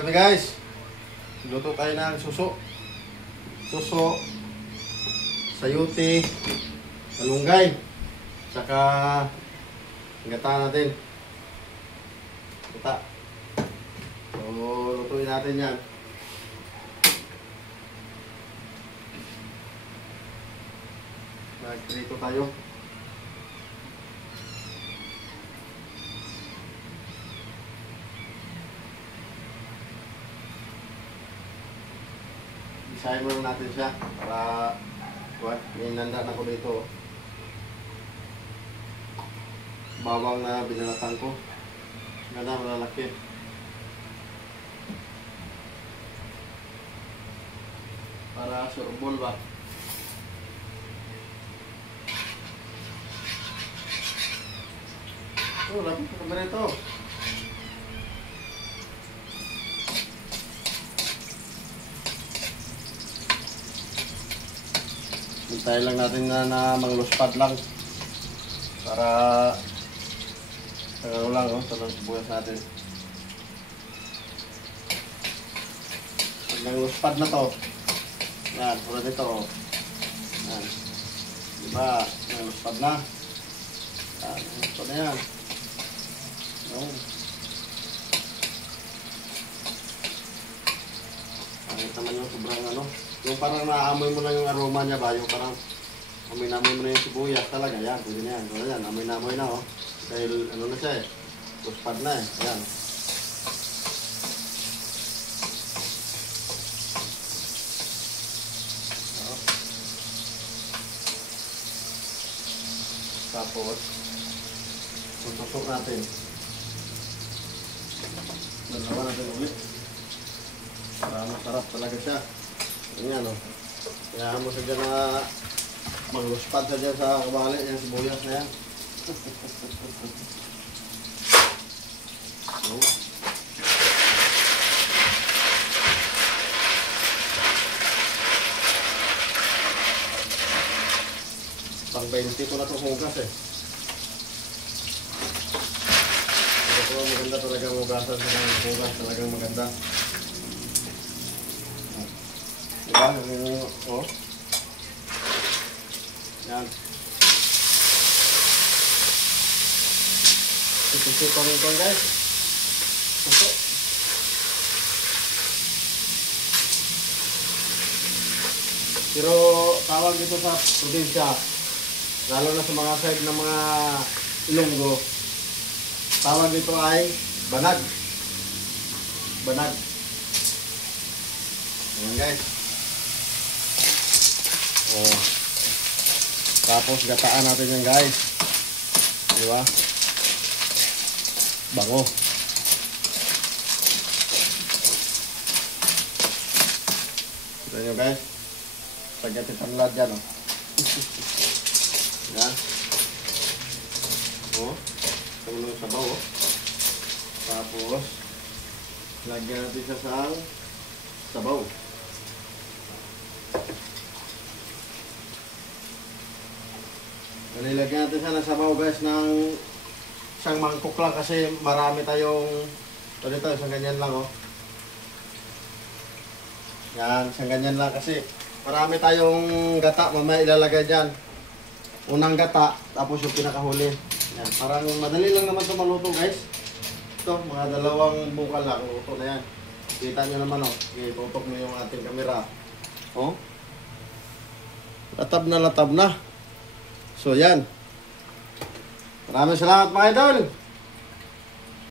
gabi guys. Luto tayo ng suso. Suso, sayuti, malunggay, saka gata natin. Gata. So, lutuin natin yan. Nagprito tayo. Isahin mo natin siya para may nandan ako dito. Bawang na binalatan ko. Ganda, malalaki. Para surbol ba? Oh, lapit ka ba rito? Hintayin lang natin na mangluspad lang para ano lang, ito lang sibuyas natin. Pag mangluspad na to, yan, tulad nito, yan, diba, mangluspad na, yan, mangluspad na yan, yan. Pangit naman yung sobrang ano. Yung parang naamoy mo lang yung aroma niya ba, yung parang amoy-namoy mo na yung sibuyas talaga, yan, pwede na yan. So, yan, amoy-namoy na, oh. Dahil, ano na siya eh, luspad na eh, yan. So. Tapos, tutusok natin. Dalawa natin ulit. Para masarap talaga siya. Yan o. Kaya mo siya dyan na magluspad siya dyan sa kabali. Yan sibuyas na yan. So. Pang 20 ko na itong hugas eh. Ito maganda talaga hugasan sa mga hugas. Talagang maganda. Diba? Oh. Yan. Ito nito guys. Ito. Pero tawag dito sa probinsya, lalo na sa mga side ng mga Ilonggo, tawag dito ay banag. Banag. Ayan guys. Oh. Tapos gataan natin yan guys. Di ba? Bango. Ito nyo guys. Spaghetti tanlad yan oh. Yan. Oh. Ito mo yung sabaw oh. Tapos lagyan natin siya sa sabaw. Nilagyan natin siya ng sabaw guys ng isang mangkok lang kasi marami tayong ito isang ganyan lang oh. Yan, isang ganyan lang kasi marami tayong gata mamaya ilalagay dyan. Unang gata tapos yung pinakahuli. Yan, parang madali lang naman ito maluto guys. Ito, mga dalawang bukal lang luto na yan. Kita nyo naman oh. Itutok nyo yung ating camera. Oh. Latab na latab na. So yan. Maraming salamat mga idol.